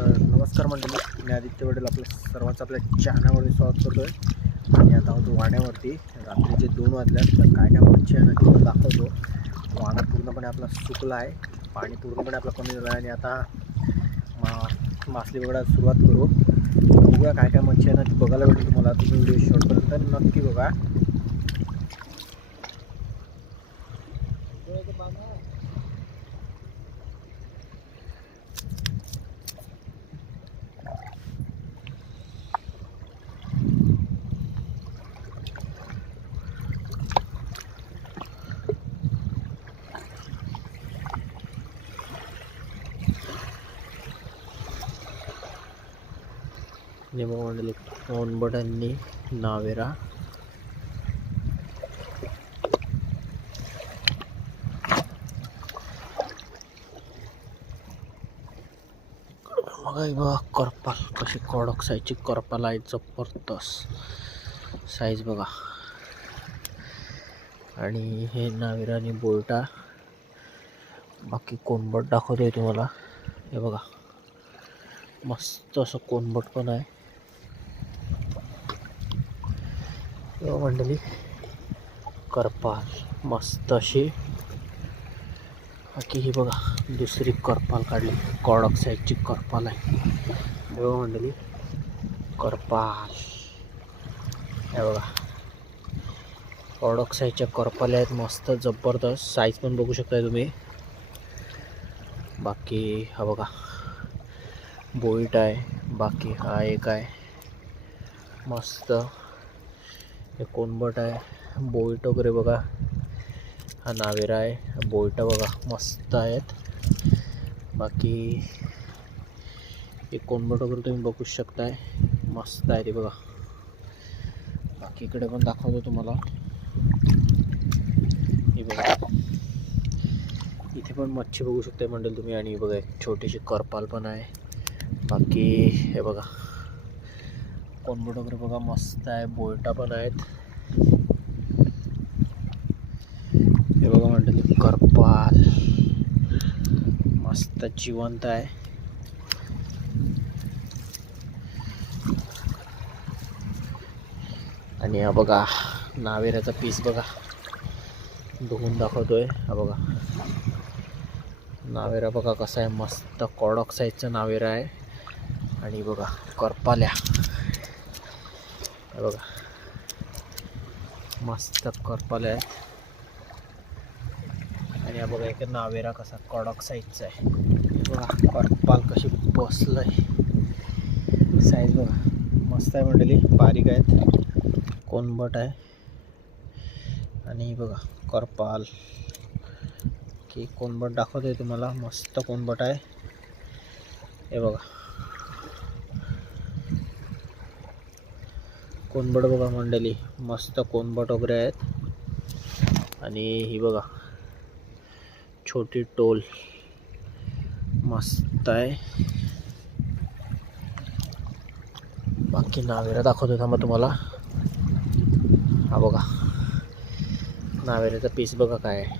नमस्कार मंडळी, मी आदित्य वडील आपल्या सर्वांचं आपल्या चॅनलवरती स्वागत करतो आहे. आणि आता होतो वाड्यावरती. रात्रीचे 2 वाजल्यात. तर काय काय मच्छी आहे ना तिथं दाखवतो. वाडा पूर्णपणे आपला सुकला आहे, पाणी पूर्णपणे आपलं कमी झालं आहे. आणि आता मासली बघायला सुरुवात करू. बघूया काय काय मच्छी आहे ना ती बघायला भेटेल तुम्हाला. तुम्ही व्हिडिओ शेवटपर्यंत नक्की बघा. निमोंडली कोणबटांनी नावेरा बघा करपाल कशी कडक साईजची करपाल आहे. जबरदस्त साईज बघा. आणि हे नावेरा आणि बोलटा. बाकी कोणबट दाखवतोय तुम्हाला. हे बघा मस्त असं कोणबट पण आहे मंडळी. करपाल मस्त अशी. बाकी ही बघा दुसरी करपाल काढली, कडक साईजची करपाल आहे. हे बघा मंडळी करपाल. हे बघा कडक साईजच्या करपाल आहेत, मस्त जबरदस्त साईज पण बघू शकताय तुम्ही. बाकी हा बघा बोईट आहे. बाकी हा एक आहे मस्त. हे कोणबट आहे. बोईट वगैरे बघा. हा नावेरा आहे. बोईट बघा मस्त आहेत. बाकी हे कोणबट वगैरे तुम्ही बघू शकताय, मस्त आहे ते बघा. बाकी इकडे पण दाखवतो तुम्हाला. हे बघा इथे पण मच्छी बघू शकताय मंडळी तुम्ही. आणि बघा एक छोटीशी करपाल पण आहे. बाकी हे बघा कोणबट वगैरे बघा मस्त आहे. बोयटा पण आहेत. हे बघा मंडळी करपाल मस्त जिवंत आहे. आणि हा बघा नावेऱ्याचा पीस बघा धुवून दाखवतोय. हा बघा नावेरा बघा कसा आहे, मस्त कडक साईजचा नावेरा आहे. आणि बघा करपाल्या बघा मस्त करपाल्या आहेत. आणि हा बघा एक नावेरा कसा कडक साईजचा आहे. बघा करपाल कशी बसलंय. साईज बघा मस्त आहे मंडळी, बारीक आहेत. कोणबट आहे. आणि बघा करपाल की कोणबट दाखवतोय तुम्हाला. मस्त कोणबट आहे. हे बघा कोणबट बघा मंडळी, मस्त कोणबट वगैरे आहेत. आणि ही बघा छोटी टोल मस्त आहे. बाकी नावेरा दाखवतो थांबा तुम्हाला. हा बघा नावेऱ्याचा पीस बघा काय आहे,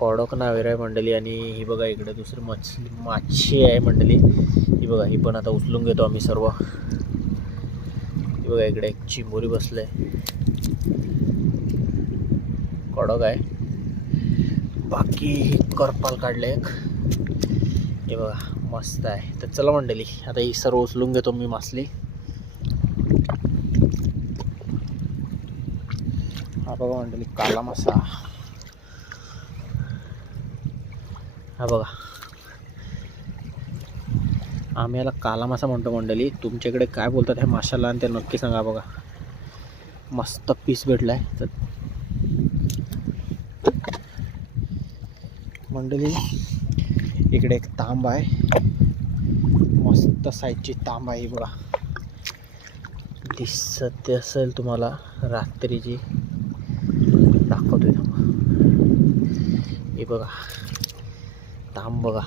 कडक नावेरा आहे मंडळी. आणि ही बघा इकडे दुसरी माशी आहे मंडळी. ही बघा ही पण आता उचलून घेतो आम्ही सर्व. ही बघा इकडे एक चिंबोरी बसले, कडक आहे. बाकी ही करपाल काढले एक. हे बघा मस्त आहे. तर चला मंडळी आता ही सर्व उचलून घेतो मी मासली. हा बघा मंडळी काला मासा. हा बघा आम्ही याला काला मासा म्हणतो मंडळी. तुमच्याकडे काय बोलतात ह्या माशाला आणि ते नक्की सांगा. बघा मस्त पीस भेटलाय. तर मंडळी इकडे एक तांब आहे, मस्त साईजची तांब आहे. बघा दिसत असेल तुम्हाला, रात्रीची दाखवतोय. हे बघा तांब बघा.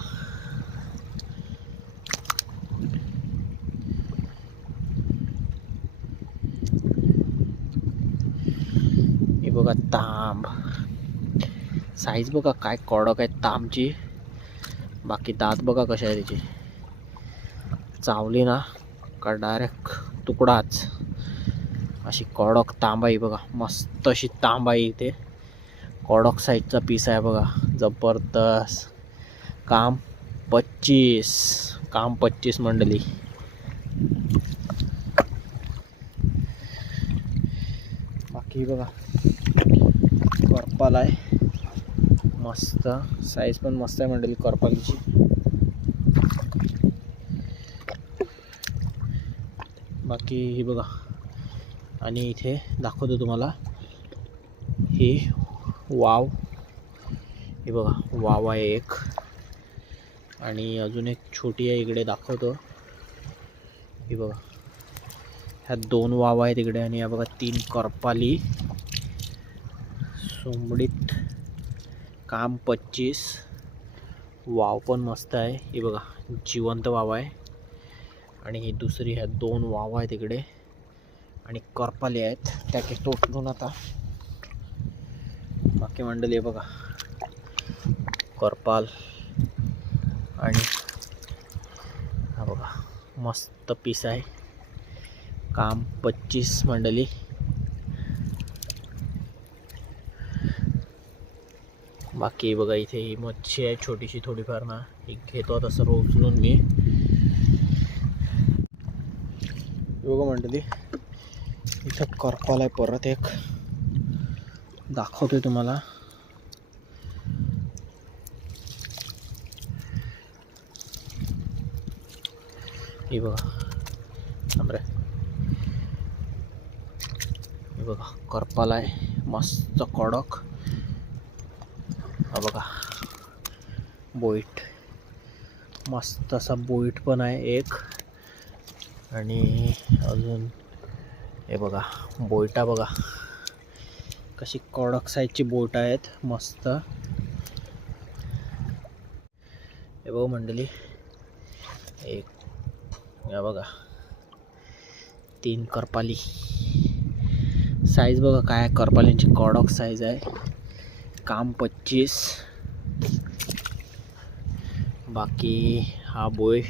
हे बघा तांब साईज बघा काय कडक आहे तांबची. बाकी दात बघा कशा आहे त्याची. चावली ना का डायरेक्ट तुकडाच. अशी कडक तांबाई बघा, मस्त अशी तांबाई इथे कडक साईजचा पीस आहे बघा, जबरदस्त. काम 25 मंडळी. बाकी बघा करपाल आहे, मस्त साईज पण मस्त आहे मंडळी करपालीची. बाकी ही बघा, आणि इथे दाखवतो तुम्हाला ही वाव. हे बघा वाव आहे एक, आणि अजून एक छोटी आहे इकडे दाखवतो. ही बघा ह्या 2 वाव आहेत इकडे, आणि या बघा 3 करपाली सोंबडीत. काम 25. वाव पण मस्त आहे. हे बघा जिवंत वाव आहे, आणि ही दुसरी ह्या 2 वाव आहेत इकडे, आणि करपाली आहेत त्या की तोडून आता. बाकी मंडळी आहे बघा करपाल, आणि हा बघा मस्त पीस आहे. काम 25 मंडळी. बाकी बघा इथे ही मच्छी आहे छोटीशी थोडीफार ना, ही घेतो आता सर्व उचलून मी. बघा मंडळी इथं करपाल आहे परत एक, दाखवतोय तुम्हाला. हे बघा थांब रे, हे बघा करपाल आहे मस्त कडक. हा बघा बोईट, मस्त असा बोईट पण आहे एक, आणि अजून हे बघा बोईटा बघा कशी कडक साईजची बोट आहेत मस्त. हे बघा मंडळी एक, या बघा 3 करपाली. साईज बघा काय करपालींची कडक साईज आहे. काम 25. बाकी हा बोय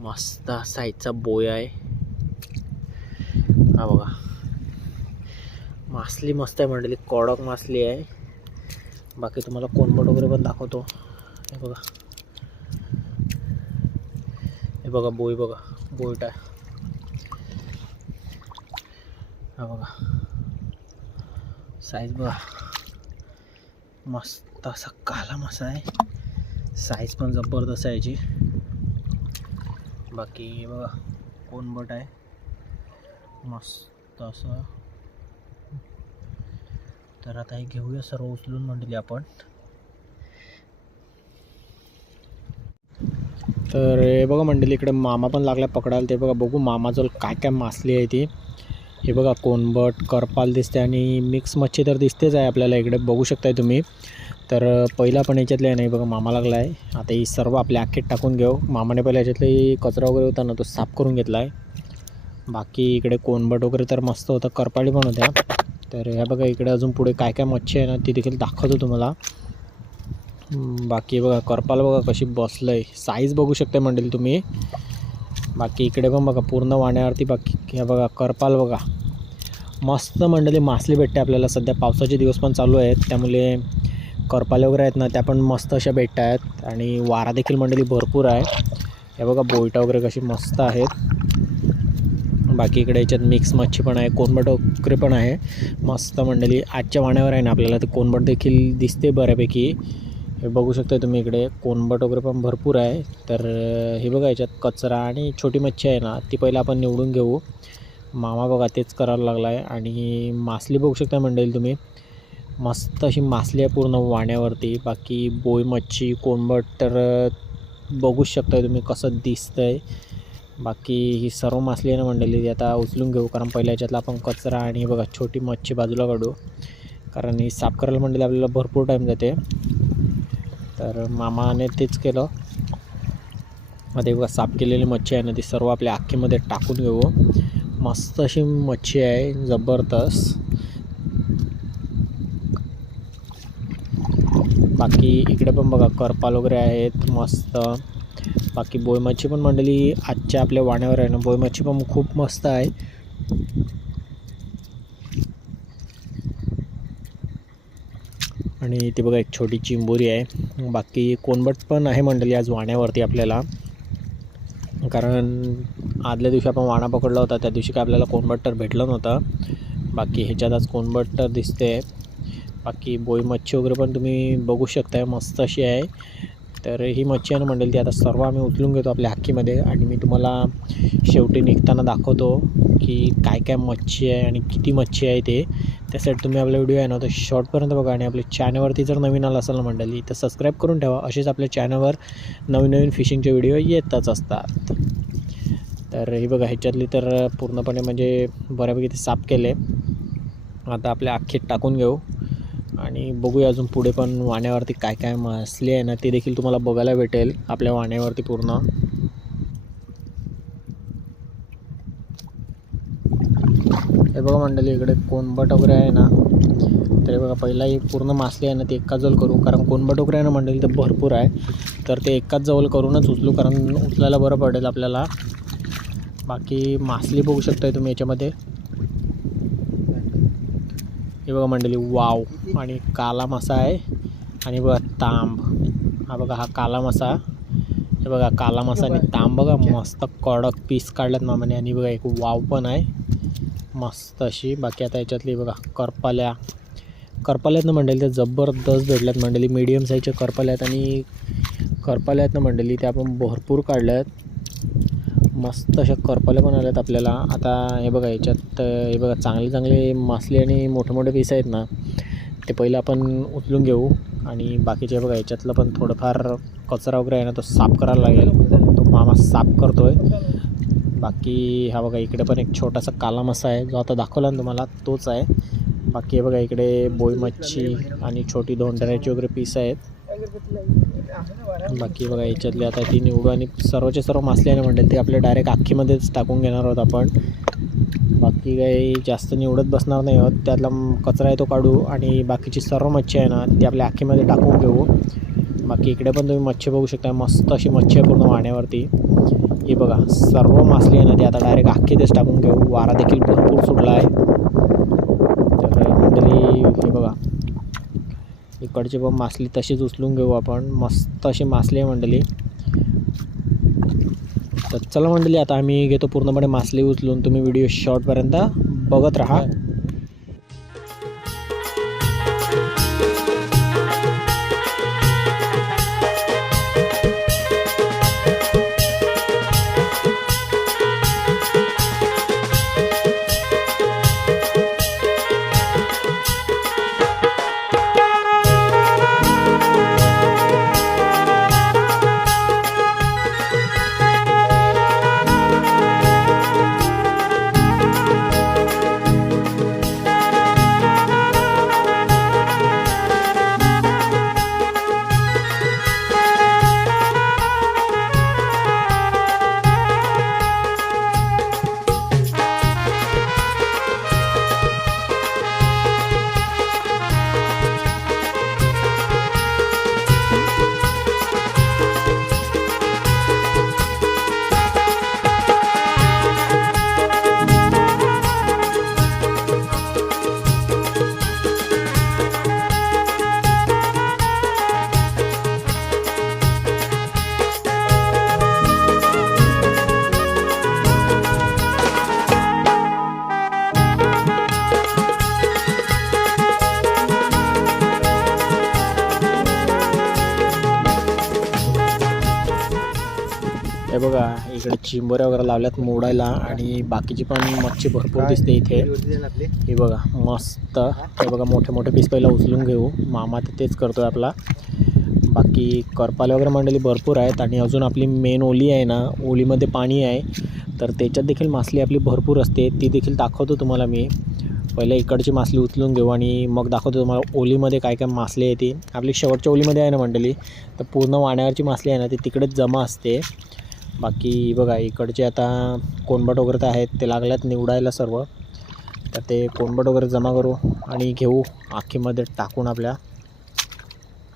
मस्त साईजचा बोय आहे. हा बघा मासली मस्त आहे मंडळी, कडक मासली आहे. बाकी तुम्हाला कोणबट वगैरे पण दाखवतो. हे बघा, हे बघा बोई बघा, बोईट आहे. हा बघा साईज बघा मस्त असा काला मासा आहे, साईज पण जबरदस्त आहे याची. बाकी हे बघा कोणबट आहे मस्त असं. तर आता हे घेऊया सर्व उचलून मंडळी आपण. तर हे बघा मंडळी इकडे मामा पण लागला पकडायला. ते बघा बघू मामाजवळ काय काय मासली आहे ती. हे बघा कोणबट करपाल दिसते, आणि मिक्स मच्छी तर दिसतेच आहे आपल्याला इकडे, बघू शकताय तुम्ही. तर पहिला पण याच्यातले आहे नाही बघा मामा लागला आहे. आता ही सर्व आपल्या अख्खेत टाकून घेऊ. मामाने पहिला याच्यातले कचरा वगैरे होता ना तो साफ करून घेतला आहे. बाकी इकडे कोणबट वगैरे तर मस्त होतं, करपाळी पण होत्या. तर ह्या बघा इकडे अजून पुढे काय काय मच्छी आहे ना ती देखील दाखवतो तुम्हाला. बाकी बघा करपाल बघा कशी बसलं आहे, साईज बघू शकता मंडळी तुम्ही. बाकी इकडे पण बघा पूर्ण वाण्यावरती. बाकी ह्या बघा करपाल बघा मस्त मंडळी मासली भेटते आपल्याला. सध्या पावसाचे दिवस पण चालू आहेत, त्यामुळे करपाले वगैरे आहेत ना त्या पण मस्त अशा भेटत आहेत, आणि वारा देखील मंडळी भरपूर आहे. हे बघा बोईटा वगैरे कशी मस्त आहेत. बाकी इकडे याच्यात मिक्स मच्छी पण आहे, कोणबट वगैरे पण आहे मस्त मंडळी. आजच्या वाण्यावर आहे ना आपल्याला ते कोणबट देखील दिसते बऱ्यापैकी. हे बघू शकता तुम्ही इकडे कोणबट वगैरे पण भरपूर आहे. तर हे बघा याच्यात कचरा आणि छोटी मच्छी आहे ना ती पहिला आपण निवडून घेऊ. मामा बघा तेच करायला लागला आहे. आणि मासली बघू शकता मंडळी तुम्ही, मस्त अशी मासली आहे पूर्ण वाण्यावरती. बाकी बोई मच्छी कोणबट तर बघू शकता तुम्ही कसं दिसतं आहे. बाकी ही सर्व मासली आहे ना मंडळी आता उचलून घेऊ, कारण पहिल्या याच्यातला आपण कचरा आणि बघा छोटी मच्छी बाजूला काढू, कारण ही साफ करायला मंडळी आपल्याला भरपूर टाईम जाते. तर मामाने तेच केलं. मध्ये बघा साफ केलेली मच्छी आहे ना ती सर्व आपल्या आखीमध्ये टाकून घेऊ. मस्त अशी मच्छी आहे जबरदस्त. बाकी इकडे पण बघा करपाल वगैरे आहेत मस्त. बाकी बोई मच्छी पण मंडळी आजच्या आपल्या वाण्यावर आहे ना, बोई मच्छी पण खूप मस्त आहे. आणि ती बघा एक छोटी चिंबोरी आहे. बाकी कोणबट पण आहे मंडळी आज वाण्यावरती आपल्याला, कारण आदल्या दिवशी आपण वाणा पकडला होता, त्या दिवशी काय आपल्याला कोणबट तर भेटलं नव्हतं. बाकी ह्याच्यात आज कोणबट तर दिसते. बाकी बोई मच्छी वगैरे पण तुम्ही बघू शकताय, मस्त अशी आहे. तर ही मच्छी आहे ना मंडळी, ती आता सर्व आम्ही उचलून घेतो आपल्या हक्कीमध्ये आणि मी तुम्हाला शेवटी निघताना दाखवतो की काय काय मच्छी आहे आणि किती मच्छी आहे ते. त्यासाठी तुम्ही आपला व्हिडिओ आहे ना तर शॉर्टपर्यंत बघा आणि आपल्या चॅनलवरती जर नवीन आला असेल ना मंडळी तर सबस्क्राईब करून ठेवा. असेच आपल्या चॅनलवर नवीन नवीन फिशिंगचे व्हिडिओ येतच असतात. तर ही बघा ह्याच्यातली तर पूर्णपणे म्हणजे बऱ्यापैकी ते साफ केले. आता आपल्या अख्खीत टाकून घेऊ आणि बघूया अजून पुढे पण वाण्यावरती काय काय मासले आहे ना ते देखील तुम्हाला बघायला भेटेल आपल्या वाण्यावरती पूर्ण. हे बघा मंडळी इकडे कोणबट वगैरे आहे ना, तर बघा पहिला ही पूर्ण मासली आहे ना ती एकाच जवळ करू, कारण कोणबट वगैरे आहे ना मंडळी तर भरपूर आहे. तर ते एकाच जवळ करूनच उचलू, कारण उचलायला बरं पडेल आपल्याला. बाकी मासली बघू शकताय तुम्ही याच्यामध्ये. हे बघा मंडळी वाव, आणि काला मासा आहे. आणि बघा तांब, हा बघा हा काला मासा. हे बघा काला मासा आणि तांब बघा मस्त कडक पीस काढल्यात मामाने. आणि बघा एक वाव पण आहे मस्त अशी. बाकी आता याच्यातली बघा करपाल्यात ना मंडळी ते जबरदस्त भेटल्यात मंडळी. मीडियम साईजच्या करपाल्या आहेत आणि करपाल्या आहेत ना मंडळी त्या आपण भरपूर काढल्यात. मस्त अशा करपाल्या पण आल्यात आपल्याला. आता हे बघा याच्यात हे बघा चांगले चांगले मासले आणि मोठे मोठे पीस आहेत ना ते पहिलं आपण उचलून घेऊ. आणि बाकीचे बघा याच्यातलं पण थोडंफार कचरा वगैरे आहे ना तो साफ करायला लागेल, तो मामा साफ करतोय. बाकी हा बघा इकडे पण एक छोटासा काला मासा आहे जो आता दाखवला ना तुम्हाला, तोच आहे. बाकी हे बघा इकडे बोई मच्छी आणि छोटी धोंडऱ्याची वगैरे पीस आहेत. बाकी बघा याच्यातले आता ती निवडू आणि सर्वचे सर्व मासले आहे म्हणतात ते आपल्या डायरेक्ट अख्खीमध्येच टाकून घेणार आहोत आपण. बाकी काही जास्त निवडत बसणार नाही आहोत, त्यातला कचरा आहे तो काढू आणि बाकीची सर्व मच्छी आहे ना ती आपल्या अख्खीमध्ये टाकून घेऊ. बाकी इकडे पण तुम्ही मच्छी बघू शकता, मस्त अशी मच्छी आहे पूर्ण वाण्यावरती. ही बघा सर्व मासली आहे ना ती आता डायरेक्ट अख्खीतच टाकून घेऊ. वारा देखील भरपूर सुटला आहे. तर मंडळी हे बघा इकडची पण मासली तशीच उचलून घेऊ आपण. मस्त अशी मासली आहे मंडळी. तर चला मंडळी आता आम्ही घेतो पूर्णपणे मासली उचलून. तुम्ही व्हिडिओ शॉर्टपर्यंत बघत राहा. हे बघा इकडे चिंबोऱ्या वगैरे लावल्यात मोडायला आणि बाकीची पण मच्छी भरपूर दिसते इथे. हे बघा मस्त. हे बघा मोठे मोठे पीस पहिला उचलून घेऊ. मामा तर तेच करतोय आपला. बाकी करपाले वगैरे मंडळी भरपूर आहेत आणि अजून आपली मेन ओली आहे ना, ओलीमध्ये पाणी आहे तर त्याच्यात देखील मासली आपली भरपूर असते. ती देखील दाखवतो तुम्हाला मी. पहिलं इकडची मासली उचलून घेऊ आणि मग दाखवतो तुम्हाला ओलीमध्ये काय काय मासली आहे ती. आपली शेवटच्या ओलीमध्ये आहे ना मंडळी तर पूर्ण वाण्यावरची मासली आहे ना ती तिकडेच जमा असते. बाकी बघा इकडचे आता कोणबट वगैरे तर आहेत ते लागल्यात निवडायला सर्व. तर ते कोणबट वगैरे जमा करू आणि घेऊ आखीमध्ये टाकून आपल्या.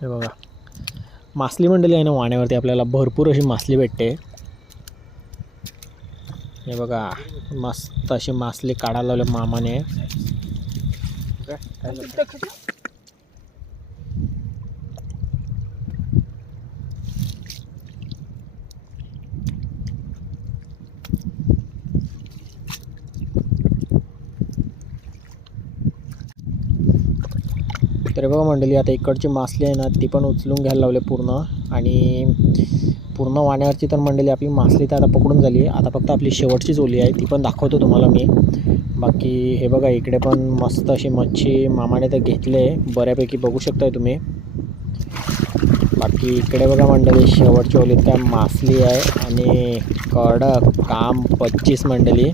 हे बघा मासली मंडळी आहे ना, वाण्यावरती आपल्याला भरपूर अशी मासली भेटते. हे बघा मस्त अशी मासली काढायला लावले मामाने. तर बघा मंडळी, आता इकडची मासली आहे ना ती पण उचलून घ्यायला लावले पूर्ण. आणि पूर्ण वाण्यावरची तर मंडळी आपली मासली तर आता पकडून झाली आहे. आता फक्त आपली शेवटचीच ओली आहे, ती पण दाखवतो तुम्हाला मी. बाकी हे बघा इकडे पण मस्त अशी मच्छी मामाने तर घेतले बऱ्यापैकी, बघू शकताय तुम्ही. बाकी इकडे बघा मंडळी शेवटची ओलीत काय मासली आहे आणि कडक काम 25 मंडळी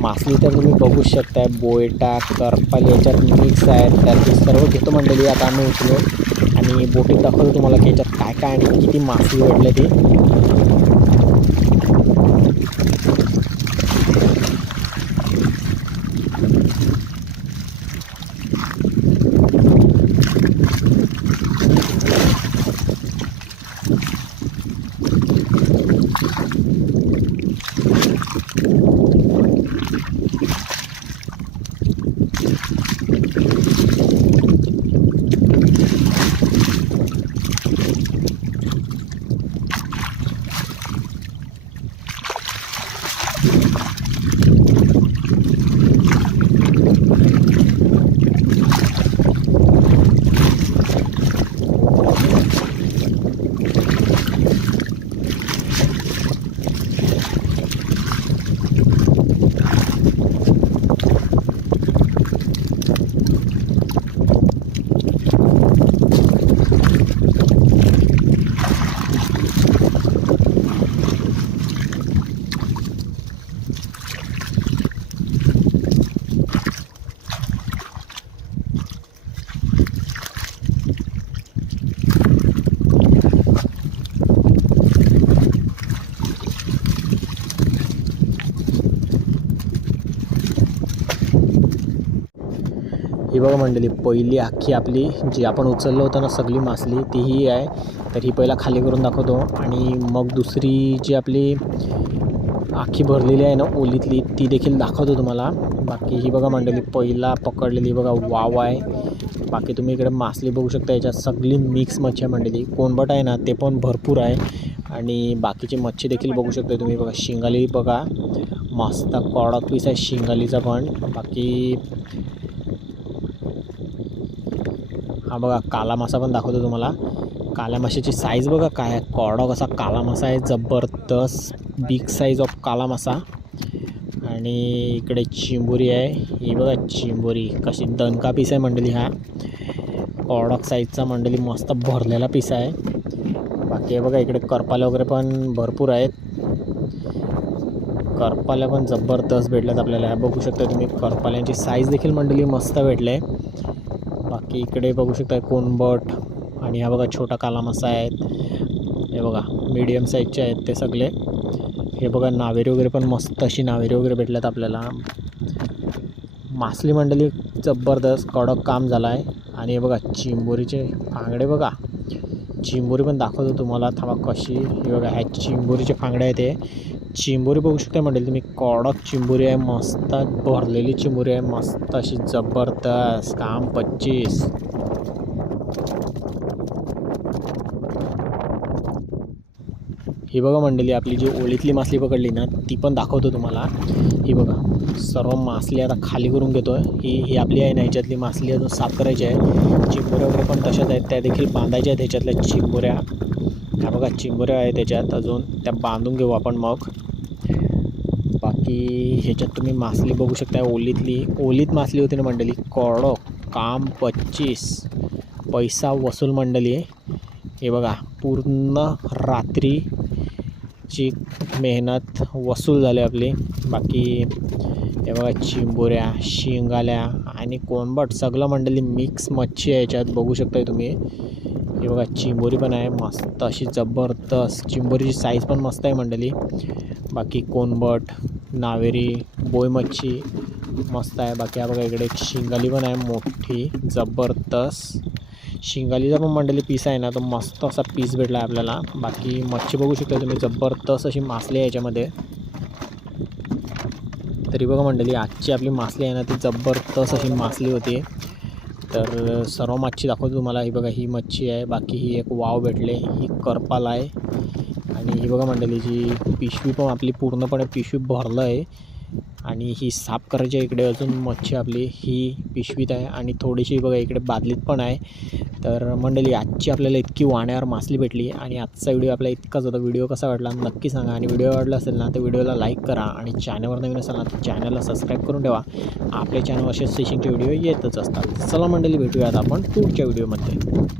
मासली तर तुम्ही बघू शकताय. बोयटा करपाली याच्यात मिक्स आहेत, तर ते सर्व घेतो मंडळी आता आम्ही उचलून आणि बोटीत दाखवतो तुम्हाला की याच्यात काय काय आणि किती मासली भेटले ती. ही बघा मंडळी पहिली अख्खी आपली जी आपण उचललं होतं ना सगळी मासली तीही आहे. तर ही पहिला खाली करून दाखवतो आणि मग दुसरी जी आपली अख्खी भरलेली आहे ना ओलीतली ती देखील दाखवतो तुम्हाला. बाकी ही बघा मंडळी पहिला पकडलेली बघा वाव आहे. बाकी तुम्ही इकडे मासली बघू शकता, याच्यात सगळी मिक्स मच्छी आहे मंडळी. कोणबट आहे ना ते पण भरपूर आहे आणि बाकीची मच्छी देखील बघू शकता तुम्ही. बघा शिंगाली बघा मस्त कडक पीस आहे शिंगालीचा पण. बाकी हा बघा काला मासा पण दाखवतो तुम्हाला. काल्या माशाची साईज बघा काय आहे, कडक असा काला मासा आहे, जबरदस्त बिग साईज ऑफ काला मासा. आणि इकडे चिंबोरी आहे, ही बघा चिंबोरी कशी दणका पीस आहे मंडळी. हा कडक साईजचा मंडळी मस्त भरलेला पीस आहे. बाकी हे बघा इकडे करपाले वगैरे पण भरपूर आहेत. करपाल्या पण जबरदस्त भेटल्यात आपल्याला. ह्या बघू शकता तुम्ही करपाल्यांची साईज देखील मंडळी मस्त भेटले. बाकी इकडे बघू शकता कोणबट आणि हा बघा छोटा काला मासा आहेत. हे बघा मीडियम साईजचे आहेत ते सगळे. हे बघा नावेरी वगैरे पण मस्त अशी नावेरी वगैरे भेटल्यात आपल्याला. मासली मंडळी जबरदस्त कडक काम झालं आहे. आणि हे बघा चिंबोरीचे फांगडे बघा, चिंबोरी पण दाखवतो तुम्हाला थांबा कशी. हे बघा ह्या चिंबोरीचे फांगडे आहेत. ते चिंबोरी बघू शकता मंडळी तुम्ही, कडक चिंबोरी आहे, मस्त भरलेली चिंबोरी आहे, मस्त अशी जबरदस्त काम 25. ही बघा मंडळी आपली जी ओळीतली मासली पकडली ना ती पण दाखवतो तुम्हाला. ही बघा सर्व मासली आता खाली करून घेतो आहे. ही आपली आहे ना, ह्याच्यातली मासली अजून साफ करायची आहे. चिंबोऱ्या वगैरे पण तशाच आहेत, त्या देखील बांधायच्या आहेत ह्याच्यातल्या चिंबोऱ्या. ह्या बघा चिंबोऱ्या आहेत त्याच्यात अजून, त्या बांधून घेऊ आपण मग. बाकी ह्याच्यात तुम्ही मासली बघू शकता, ओलीत मासली होती ना मंडळी, कडक काम 25, पैसा वसूल मंडळी. हे बघा पूर्ण रात्रीची मेहनत वसूल झाली आपली. बाकी हे बघा चिंबोऱ्या, शिंगाल्या आणि कोणबट सगळं मंडळी मिक्स मच्छी आहे याच्यात, बघू शकताय तुम्ही. हे बघा चिंबोरी पण आहे मस्त अशी जबरदस्त. चिंबोरीची साईज पण मस्त आहे मंडळी. बाकी कोणबट, नावेरी, बोय मच्छी मस्त आहे. बाकी हा बघा इकडे एक शिंगाली पण आहे मोठी जबरदस्त. शिंगालीचा पण मंडळी पीस आहे ना, तो मस्त असा पीस भेटला आहे आपल्याला. बाकी मच्छी बघू शकता तुम्ही, जबरदस्त अशी मासली आहे याच्यामध्ये. तरी बघा मंडळी, आजची आपली मासली आहे ना, ती जबरदस्त अशी मासली होती. तर सर्व मच्छी दाखवतो तुम्हाला. ही बघा, ही मच्छी आहे. बाकी ही एक वाव भेटले, ही करपाल आहे. आणि ही बघा मंडळी, जी पिशवी पण आपली पूर्णपणे पिशवी भरलं आहे. आणि ही साफ करायची इकडे अजून मच्छी आपली ही पिशवीत आहे. आणि थोडीशी बघा इकडे बादलीत पण आहे. तर मंडळी, आजची आपल्याला इतकी वाण्यावर मासली भेटली. आणि आजचा व्हिडिओ आपला इतकाच होता. व्हिडिओ कसा वाटला नक्की सांगा. आणि व्हिडिओ आवडला असेल ना तर व्हिडिओला लाईक करा. आणि चॅनलवर नवीन असेल ना तर चॅनलला सबस्क्राईब करून ठेवा. आपल्या चॅनलवर असे फिशिंगचे व्हिडिओ येतच असतात. चला मंडळी, भेटूयात आपण पुढच्या व्हिडिओमध्ये.